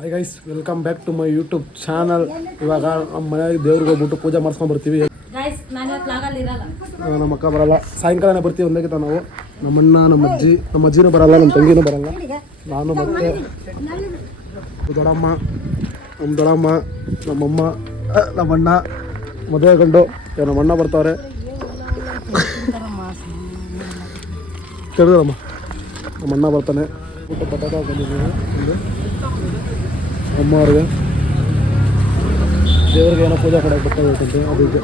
Hi guys, welcome back to my YouTube channel. ಇವಾಗ ನಮ್ಮ ಮನೆಯಾಗ ದೇವ್ರಿಗೆ ಹೋಗ್ಬಿಟ್ಟು ಪೂಜೆ ಮಾಡ್ಸ್ಕೊಂಡು ಬರ್ತೀವಿ. ನಮ್ಮ ಅಕ್ಕ ಬರಲ್ಲ, ಸಾಯಂಕಾಲನೇ ಬರ್ತೀವಿ. ಒಂದಕ್ಕಿಂತ ನಾವು ನಮ್ಮಣ್ಣ, ನಮ್ಮ ಅಜ್ಜಿನೂ ಬರಲ್ಲ, ನಮ್ಮ ತಂಗಿನೂ ಬರಲ್ಲ. ನಾನು ಮತ್ತೆ ದೊಡ್ಡಮ್ಮ, ನಮ್ಮಮ್ಮ, ನಮ್ಮಣ್ಣ ಮದುವೆ ಗಂಡು ನಮ್ಮಣ್ಣ ಬರ್ತಾವ್ರೆ. ತಿಳಿದಮ್ಮ ನಮ್ಮಣ್ಣ ಬರ್ತಾನೆ. ಊಟ ಪಟಾಟ ಬಂದಿದ್ದೀವಿ. ಒಂದು ಅಮ್ಮ ಅವ್ರಿಗೆ ದೇವ್ರಿಗೆ ಏನೋ ಪೂಜೆ ಕೊಡೋಕೆ ಬರ್ತಾಬೇಕಂತೆ. ಅದಕ್ಕೆ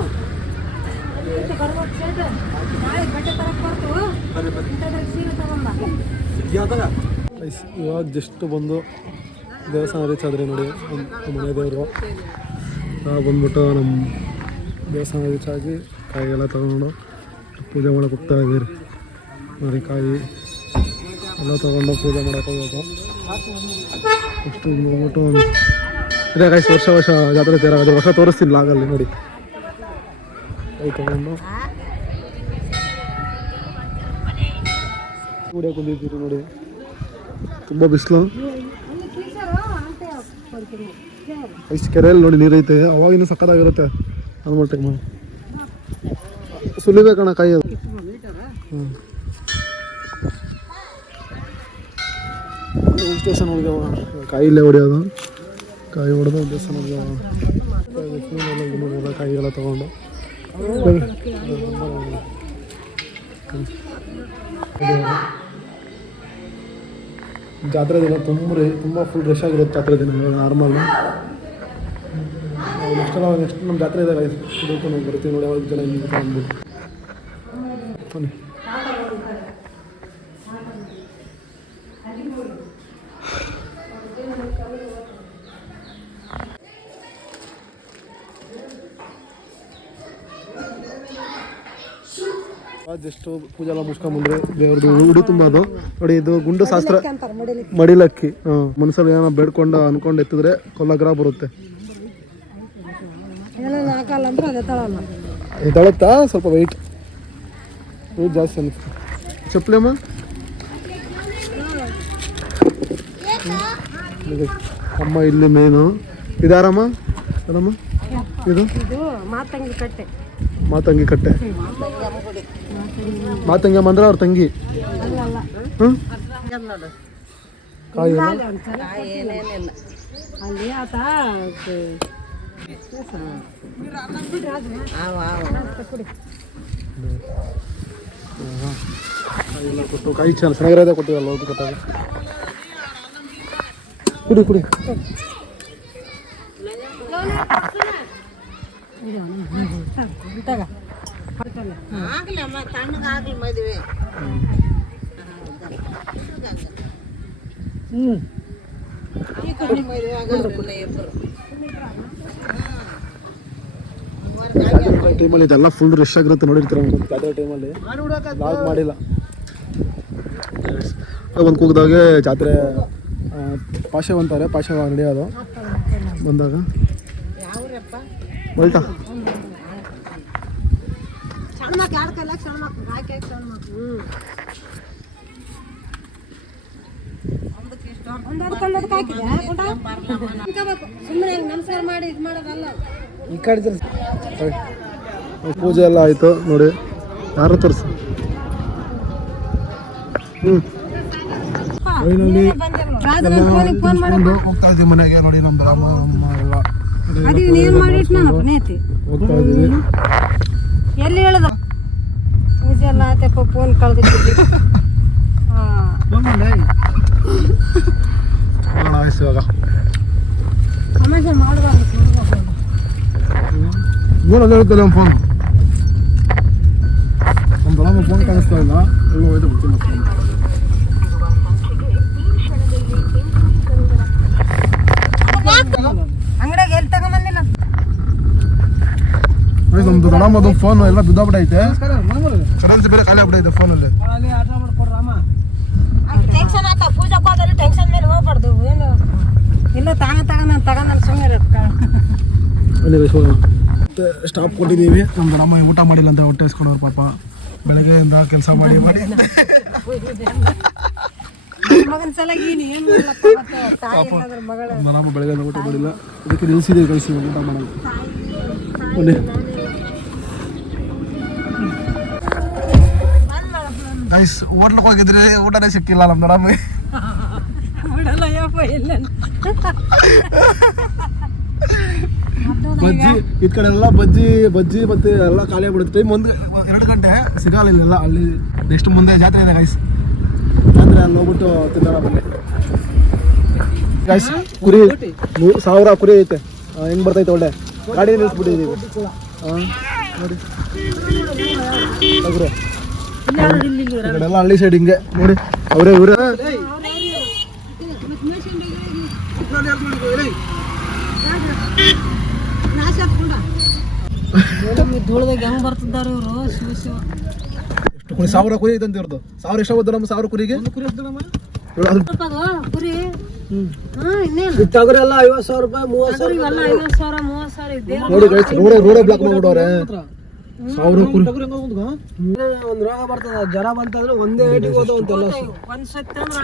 ಇವಾಗ ಜಸ್ಟ್ ಬಂದು ದೇವಸ್ಥಾನ ರೀಚ್ ಆದರೆ ನೋಡಿ. ನಮ್ಮ ಮನೆ ದೇವರು ಬಂದ್ಬಿಟ್ಟು ನಮ್ಮ ದೇವಸ್ಥಾನ ರೀಚ್ ಆಗಿ ಕಾಯಿ ಎಲ್ಲ ತೊಗೊಂಡು ಪೂಜೆ ಮಾಡೋಕೆ ಹೋಗ್ತಾ ಇದ್ದೀರಿ ನೋಡಿ. ಕಾಯಿ ಎಲ್ಲ ತೊಗೊಂಡು ಪೂಜೆ ಮಾಡೋಕೆ ಹೋಗೋದು. ಅಷ್ಟು ಬಂದ್ಬಿಟ್ಟು ಇದೇ ಕಾಯಿ ವರ್ಷ ಜಾತ್ರೆ ತೇರಾಗೋದು. ವರ್ಷ ತೋರಿಸ್ತಿಲ್ಲ ಆಗಲ್ಲಿ ನೋಡಿ. ಕೈ ತೊಗೊಂಡು ಕುಡಿಯೋಕೆ ಬಂದಿದ್ದೀರಿ ನೋಡಿ. ತುಂಬ ಬಿಸಿಲು. ಇಷ್ಟು ಕೆರೆಯಲ್ಲಿ ನೋಡಿ ನೀರೈತೆ. ಅವಾಗಿನ್ನೂ ಸಕ್ಕತ್ತಾಗಿರುತ್ತೆ ಅನ್ಮಟ್ಟಿಗೆ. ಸುಲಿಬೇಕಣ್ಣ ಕಾಯಿ ಅದು. ಸ್ಟೇಷನ್ ಒಳಗೆ ಕಾಯಿಲ್ಲೇ ಹೊಡಿಯೋದು. ಕಾಯಿ ಹೊಡೆದು ದೇವಸ್ಥಾನ ಒಳಗೆ ಕಾಯಿ ಎಲ್ಲ ತೊಗೊಂಡು ಜಾತ್ರೆ ದಿನ ತುಂಬ ಫುಲ್ ರಶ್ ಆಗಿರುತ್ತೆ. ಜಾತ್ರೆ ದಿನ ನಾರ್ಮಲ್. ನೆಕ್ಸ್ಟ್ ನಮ್ಮ ಜಾತ್ರೆ ಇದ್ದಾಗ ಇದಕ್ಕೂ ನಾವು ಬರ್ತೀವಿ ನೋಡಿ. ಅವಾಗ ಜನ ಹಿಂಗೆ ಅಂದ್ಬಿಟ್ಟು ಬನ್ನಿ. ಜಸ್ಟ್ ಪೂಜೆ ಎಲ್ಲ ಮುಗಿಸ್ಕೊಂಬಂದ್ರೆ ದೇವ್ರದ್ದು ಉಡಿ ತುಂಬೋದು ನೋಡಿ. ಇದು ಗುಂಡು ಶಾಸ್ತ್ರ ಮಡಿಲಕ್ಕಿ. ಮನಸ್ಸಲ್ಲಿ ಏನೋ ಬೇಡ್ಕೊಂಡು ಅನ್ಕೊಂಡು ಎತ್ತಿದ್ರೆ ಕೊಲ್ಲಗ್ರ ಬರುತ್ತೆ. ಎದಳುತ್ತಾ ಸ್ವಲ್ಪ ವೆಯ್ಟ್ ಜಾಸ್ತಿ ಅನಿಸುತ್ತೆ. ಚಪ್ಪಲಿ ಅಮ್ಮ. ಅಮ್ಮ ಇಲ್ಲಿ ಮೇನು ಇದಾರಮ್ಮ. ಅದಮ್ಮ ಇದು ಮಾತಂಗಿ ಕಟ್ಟೆ. ಮಾತಂಗಿ ಅಮ್ಮ ಅಂದ್ರೆ ಅವ್ರ ತಂಗಿ. ಕಾಯಿ ಕೊಟ್ಟು ಕಾಯಿ ಚೆನ್ನಾಗಿರೋದೇ ಕೊಟ್ಟಿವಲ್ಲ ಹೋಗಿ ಕೊಟ್ಟಾಗ. ಕುಡಿ ಟೈಮಲ್ಲಿ ಇದೆಲ್ಲ ಫುಲ್ ರಶ್ ಆಗಿರುತ್ತೆ ನೋಡಿರ್ತೀರ. ಜಾತ್ರೆ ಟೈಮಲ್ಲಿ ಲಾಗ್ ಮಾಡಿಲ್ಲ. ಒಂದು ಕೂಗ್ದಾಗೆ ಜಾತ್ರೆ ಪಾಶೆ ಅಂತಾರೆ. ಪಾಶೆ ನಡೆಯೋದು ಬಂದಾಗ ಮಲ್ಟಾ ಈ ಕಡೆ ಪೂಜೆ ಎಲ್ಲ ಆಯಿತು ನೋಡಿ. ಯಾರು ತೋರಿಸಿ ಫೈನಲಿ ಹೋಗ್ತಾ ಇದ್ದೀವಿ ಮನೆಗೆ ನೋಡಿ. ನಮ್ಮ ಅಮ್ಮ ಎಲ್ಲ ಹೋಗ್ತಾ ಇದ್ದೀವಿ. ಎಲ್ಲಿ ಹೇಳದ ಪೂಜೆ ಎಲ್ಲ ಆಯ್ತಪ್ಪ. ಫೋನ್ ಕಳೆದಿದ್ದೀವಿ. ಇವಾಗ ಸಮಸ್ಯೆ ಮಾಡಬಾರ್ದು. ಫೋನ್ ನಮ್ಮ ಫೋನ್ ಕಾಣಿಸ್ತಾ ಇಲ್ಲ. ಹೋಯ್ತು ಬರ್ತೀನಿ. ಅಂಗಡಿಯಾಗ ಎಲ್ಲಿ ತಗೊಂಬಂದಿಲ್ಲ. ನಮ್ದು ದೊಡ್ಡಮ್ಮದು ಫೋನ್ ಎಲ್ಲ ಬಿದ್ದೋಗ್ಬಿಟ್ಟೈತೆ. ಕರೆನ್ಸಿ ಬೇರೆ ಖಾಲಿ ಆಗ್ಬಿಟ್ಟೈತೆ ಫೋನಲ್ಲಿ. ಟೆನ್ಷನ್ ಆತ. ಪೂಜೆ ಹೋದಲ್ಲಿ ಟೆನ್ಷನ್ ಮೇಲೆ ಹೋಗ್ಬಾರ್ದು. ಏನು ಇಲ್ಲ ತಗೊಂಡು ಸುಮ್ಮನೆ ಮತ್ತೆ ಸ್ಟಾಪ್ ಕೊಟ್ಟಿದ್ದೀವಿ. ನಮ್ಮ ದೊಡ್ಡಮ್ಮ ಊಟ ಮಾಡಿಲ್ಲ ಅಂತ ಹೊಟ್ಟೆ ಇಸ್ಕೊಂಡವ್ರು ಪಾಪ. ಬೆಳಗ್ಗೆಯಿಂದ ಕೆಲಸ ಮಾಡಿ ಮಗನ ಸಲಾಗಿ ಏನು ಮಾಡಲಪ್ಪ ಮತ್ತೆ ತಾಯಿ ಇಲ್ಲದ್ರ ಮಗಳ ನಮ್ಮ ಬೆಳಗ್ಗೆ ಊಟ ಮಾಡಿಲ್ಲ ಅದಕ್ಕೆ ನಿಲ್ಸಿದೆ ಕಳಿಸಿ ಊಟ ಮಾಡೋದು ಬನ್ನಿ ಗೈಸ್ ಹೋಟ್ಲಕ್ಕೆ ಹೋಗಿದ್ರೆ ಊಟನೇ ಸಿಕ್ಕಿಲ್ಲ ನಮ್ಮ ಮೇಡಮ್ ಬಿಡಲ್ಲಯ್ಯಪ್ಪ ಇಲ್ಲ ಬಜ್ಜಿ ಈ ಕಡೆ ಎಲ್ಲ ಬಜ್ಜಿ ಮತ್ತೆ ಎಲ್ಲ ಖಾಲಿ ಆಗ್ಬಿಡುತ್ತೆ ಟೈಮ್ 2 ಗಂಟೆ ಸಿಗಲ್ಲ ಇಲ್ಲೆಲ್ಲ ಅಲ್ಲಿ ನೆಕ್ಸ್ಟ್ ಮುಂದೆ ಜಾತ್ರೆ ಇದೆ ಗೈಸ್ ಜಾತ್ರೆ ಅಲ್ಲಿ ಹೋಗ್ಬಿಟ್ಟು ತಿನ್ನೋಣ ಬನ್ನಿ ಗೈಸ್ ಕುರಿ 1000 ಕುರಿ ಐತೆ ಹೆಂಗ್ ಬರ್ತೈತೆ ಒಳ್ಳೆ ಗಾಡಿ ನಿಲ್ಸ್ಬಿಟ್ಟಿದ್ದೀವಿ ಹಾಂ ನೋಡಿ ಗುರು ಈ ಕಡೆ ಎಲ್ಲ ಹಳ್ಳಿ ಸೈಡ್ ಹಿಂಗೆ ನೋಡಿ ಅವರೇ ಇವರೇ ಧೂಳದಾಗ ಹೆಂಗ್ ಬರ್ತಿದ್ದಾರೆ ಇವರು ಶಿವ ಶಿವ ಎಷ್ಟು ಕುರಿ 1000 ಕುರಿ ಐತೆ ಅಂತ ಇವ್ರದ್ದು 1000 ಎಷ್ಟು ಆಗುತ್ತೆ ನಮ್ಮ 1000 ಕುರಿಗೆ ಕುರಿ ಟಗರೆಲ್ಲ 50,000 ರೂಪಾಯಿ 30,000 ಇವೆಲ್ಲ 50,000 30,000 ನೋಡಿ ಗೈಸ್ ರೋಡೇ ಬ್ಲಾಕ್ ಮಾಡ್ಬಿಟ್ಟವ್ರೆ 1000 ಕುರಿ ಒಂದು ರೋಗ ಬರ್ತದ ಜ್ವರ ಬಂತಂದ್ರೆ ಒಂದೇ ಏಟಿಗೆ ಹೋದವು ಅಂತೆಲ್ಲ ಒಂದ್ ಸತ್ತ ಅಂದ್ರೆ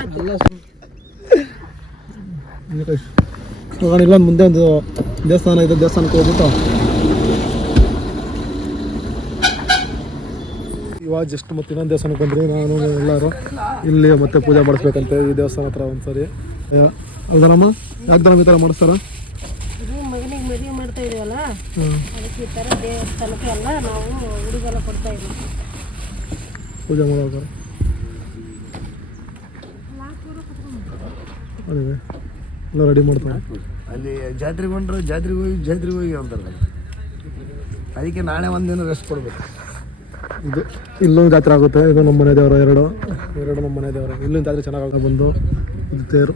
ಆಯ್ತು ಇಲ್ಲ ಮುಂದೆ ಒಂದು ದೇವಸ್ಥಾನ ಇದೆ ದೇವಸ್ಥಾನಕ್ಕೆ ಹೋಗ್ಬಿಟ್ಟು ಇವಾಗ ಜಸ್ಟ್ ಮತ್ತೆ ಇನ್ನೊಂದು ದೇವಸ್ಥಾನಕ್ಕೆ ಬಂದ್ರಿ ನಾನು ಎಲ್ಲರೂ ಇಲ್ಲಿ ಮತ್ತೆ ಪೂಜೆ ಮಾಡಿಸ್ಬೇಕಂತೆ ಈ ದೇವಸ್ಥಾನ ಹತ್ರ ಒಂದ್ಸರಿ ಹೌದನಮ್ಮ ಯಾಕೆ ಈ ಥರ ಮಾಡಿಸ್ತಾರ ಇದು ಮಗನಿಗೆ ಮದುವೆ ಮಾಡ್ತಾ ಇದೀವಲ್ಲ ಅದಕ್ಕೆ ಈ ಥರ ದೇವಸ್ಥಾನಕ್ಕೆ ಎಲ್ಲ ನಾವು ಹುಡುಗೆಲ್ಲ ಕೊಡ್ತಾ ಇದೀವಿ ಪೂಜೆ ಮಾಡುವಾಗ ಅದೇ ಎಲ್ಲ ರೆಡಿ ಮಾಡ್ತಾರೆ ಅಲ್ಲಿ ಜಾತ್ರೆಗೆ ಬಂದ್ರೆ ಜಾತ್ರೆಗೆ ಹೋಗಿ ಅಂತಾರಲ್ಲ ಅದಕ್ಕೆ ನಾಳೆ ಒಂದಿನ ರೆಸ್ಟ್ ಕೊಡ್ಬೇಕು ಇದು ಇಲ್ಲೊಂದು ಜಾತ್ರೆ ಆಗುತ್ತೆ ಇದು ನಮ್ಮ ಮನೆ ದೇವರು ಎರಡು ನಮ್ಮ ಮನೆ ದೇವರು ಇಲ್ಲೊಂದು ಜಾತ್ರೆ ಚೆನ್ನಾಗಿ ಬಂದು ಇದು ತೇರು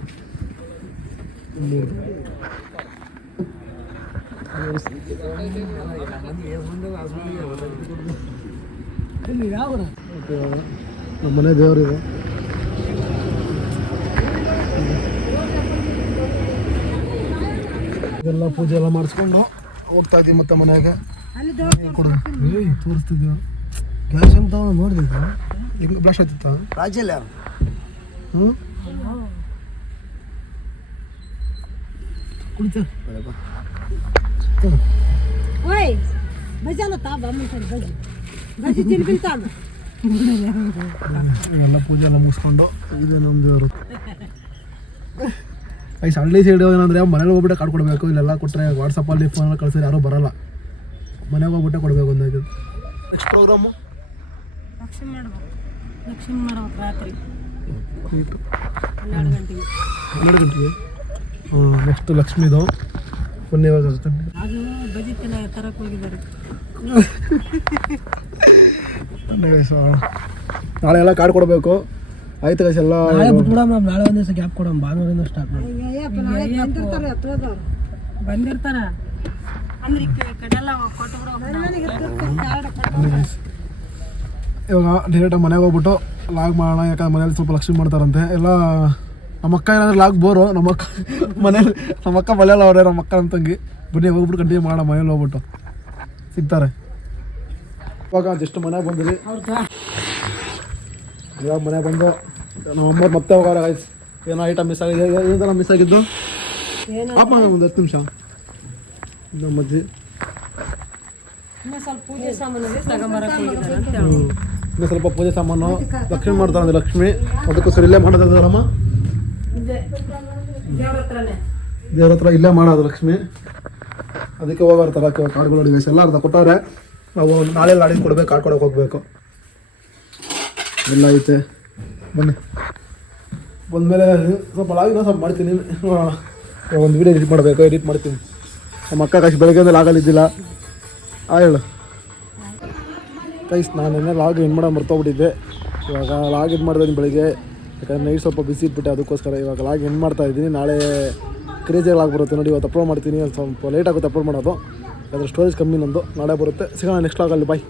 ನಮ್ಮ ಮನೆ ದೇವರು ಇದು ಇದೆಲ್ಲ ಪೂಜೆ ಎಲ್ಲ ಮಾಡಿಸ್ಕೊಂಡು ಹೋಗ್ತಾ ಇದ್ದೀವಿ ಮತ್ತೆ ಮನೆಗೆ ಕೊಡು ತೋರಿಸ್ತಿದ್ದೀವಿ ಗ್ಯಾಸ್ ಅಂತ ನೋಡಿದ್ದೆ ಹೆಂಗೆ ಬ್ಲಾಸ್ಟ್ ಆಗ್ತಿತ್ತ ರಾಜಲ್ಲ ಹ್ಞೂ ಕುಡಿತ ಓಯ್ ಬಜ್ಜಿ ಅಲ್ಲ ತಾ ಬಜ್ಜಿ ಬಜ್ಜಿ ತಿನ್ಬಿಡ್ತಾನ ಎಲ್ಲ ಪೂಜೆ ಎಲ್ಲ ಮುಗಿಸ್ಕೊಂಡು ಇದೆ ನಮ್ಮ ದೇವರು ಐಸ್ ಹಳ್ಳಿ ಸೈಡ್ ಏನಂದರೆ ಮನೇಲಿ ಹೋಗ್ಬಿಟ್ಟೆ ಕಾರ್ಡ್ ಕೊಡಬೇಕು ಇಲ್ಲೆಲ್ಲ ಕೊಟ್ಟರೆ ವಾಟ್ಸಪ್ಪಲ್ಲಿ ಫೋನಲ್ಲಿ ಕಳ್ಸಿದ್ರೆ ಯಾರೂ ಬರೋಲ್ಲ ಮನೆಗೆ ಹೋಗ್ಬಿಟ್ಟೆ ಕೊಡಬೇಕು ಅಂದಾಯ್ತು ನೆಕ್ಸ್ಟ್ ಪ್ರೋಗ್ರಾಮು ಲಕ್ಷ್ಮಿ ಮಾಡ್ಬೇಕು ರಾತ್ರಿ ನೈಟು 12 ಗಂಟೆಗೆ 12 ಗಂಟೆಗೆ ನೆಕ್ಸ್ಟ್ ಲಕ್ಷ್ಮಿದು ಪುಣ್ಯ ಅದು ಬಜ್ಜಿ ತರಕ್ಕೆ ಹೋಗಿದ್ದಾರೆ ನಾಳೆ ಎಲ್ಲ ಕಾರ್ಡ್ ಕೊಡಬೇಕು ಆಯ್ತು ಗೈಸ್ ಎಲ್ಲ ನಾಳೆ ಬಿಟ್ಬಿಡಮ್ ನಾಳೆ ಒಂದು ದಿವಸ ಗ್ಯಾಪ್ ಕೊಡಮ್ ಭಾನುವಾರದಿಂದ ಸ್ಟಾರ್ಟ್ ಮಾಡಿ ಬಂದಿರ್ತಾರ ಅಂದ್ರೆ ಈ ಕಡೆ ಎಲ್ಲ ಕೊಟ್ಟು ಇವಾಗ ಡೈರೆಕ್ಟಾಗಿ ಮನೆಗೆ ಹೋಗ್ಬಿಟ್ಟು ಲಾಗ್ ಮಾಡೋಣ ಯಾಕಂದ್ರೆ ಮನೇಲಿ ಸ್ವಲ್ಪ ಲಕ್ಷ್ಮಿ ಮಾಡ್ತಾರಂತೆ ಎಲ್ಲ ನಮ್ಮ ಅಕ್ಕ ಏನಾದ್ರೆ ಲಾಗ್ ಬೋರು ನಮ್ಮ ಅಕ್ಕ ಮನೇಲಿ ನಮ್ಮ ಅಕ್ಕ ಮನೇಲಿ ಅವ್ರೆ ನಮ್ಮ ಅಕ್ಕ ನಮ್ಮ ತಂಗಿ ಬನ್ನಿ ಹೋಗ್ಬಿಟ್ಟು ಕಂಟಿನ್ಯೂ ಮಾಡೋಣ ಮನೇಲಿ ಹೋಗ್ಬಿಟ್ಟು ಸಿಗ್ತಾರೆ ಇವಾಗ ಜಸ್ಟ್ ಮನೆಗೆ ಬಂದಿರಿ ಇವಾಗ ಮನೆಗೆ ಬಂದು ನಮ್ಮಮ್ಮ ಮತ್ತೆ ಹೋಗಾರ ಗೈಸ್ ಏನೋ ಐಟಮ್ ಮಿಸ್ ಆಗಿದೆ ಏನಂತ ಮಿಸ್ ಆಗಿದ್ದು ಪಾಪ ಒಂದು 10 ನಿಮಿಷ ನಮ್ಮ ಅಜ್ಜಿ ಇನ್ನೂ ಸ್ವಲ್ಪ ಪೂಜೆ ಸಾಮಾನು ತಗೊಂಬರಕ್ಕೆ ಹೋಗಿದ್ದಾರೆ ಅಂತ ಇನ್ನೂ ಸ್ವಲ್ಪ ಪೂಜೆ ಸಾಮಾನು ಲಕ್ಷ್ಮಿ ಮಾಡ್ತಾರೆ ಲಕ್ಷ್ಮಿ ಅದಕ್ಕೋಸ್ಕರ ಇಲ್ಲೇ ಮಾಡೋದಮ್ಮ ದೇವ್ರ ಹತ್ರ ಇಲ್ಲೇ ಮಾಡೋದು ಲಕ್ಷ್ಮಿ ಅದಕ್ಕೆ ಹೋಗಿರ್ತಾರೆ ಕಾರ್ಡ್ಗಳು ನೋಡಿ ಎಲ್ಲ ಅರ್ಧ ಕೊಟ್ಟವ್ರೆ ನಾವು ನಾಳೆ ಲಾಡಿಗೆ ಕೊಡ್ಬೇಕು ಕಾರ್ಡ್ ಕೊಡೋಕೆ ಹೋಗ್ಬೇಕು ಎಲ್ಲ ಐತೆ ಬನ್ನಿ ಬಂದಮೇಲೆ ಸ್ವಲ್ಪ ಲಾಗಿನ ಸ್ವಲ್ಪ ಮಾಡ್ತೀನಿ ಒಂದು ವೀಡಿಯೋ ಎಡಿಟ್ ಮಾಡಬೇಕು ಎಡಿಟ್ ಮಾಡ್ತೀನಿ ನಮ್ಮ ಅಕ್ಕ ಕಾಶಿ ಬೆಳಗ್ಗೆಯಿಂದ ಲಾಗಲ್ಲಿದ್ದಿಲ್ಲ ಹೇಳು ಕೈಸ್ ನಾನು ನೆನ್ನೆ ಲಾಗ್ ಏನು ಮಾಡೋ ಮರ್ತೋಗ್ಬಿಟ್ಟಿದ್ದೆ ಇವಾಗ ಲಾಗ್ ಇದು ಮಾಡಿದೆ ಬೆಳಿಗ್ಗೆ ಯಾಕಂದರೆ ನೈಟ್ ಸ್ವಲ್ಪ ಬಿಸಿ ಇಟ್ಬಿಟ್ಟೆ ಅದಕ್ಕೋಸ್ಕರ ಇವಾಗ ಲಾಗ್ ಏನು ಮಾಡ್ತಾ ಇದ್ದೀನಿ ನಾಳೆ ಕ್ರೇಜಿಯಾಗಿ ಲಾಗ್ ಬರುತ್ತೆ ನೋಡಿ ಇವತ್ತು ಅಪ್ಲೋಡ್ ಮಾಡ್ತೀನಿ ಸ್ವಲ್ಪ ಲೇಟ್ ಆಗುತ್ತೆ ಅಪ್ಲೋಡ್ ಮಾಡೋದು ಯಾಕಂದರೆ ಸ್ಟೋರೇಜ್ ಕಮ್ಮಿ ನಂದು ನಾಳೆ ಬರುತ್ತೆ ಸಿಗೋಣ ನೆಕ್ಸ್ಟ್ ಲಾಗಲ್ಲಿ ಬಾಯ್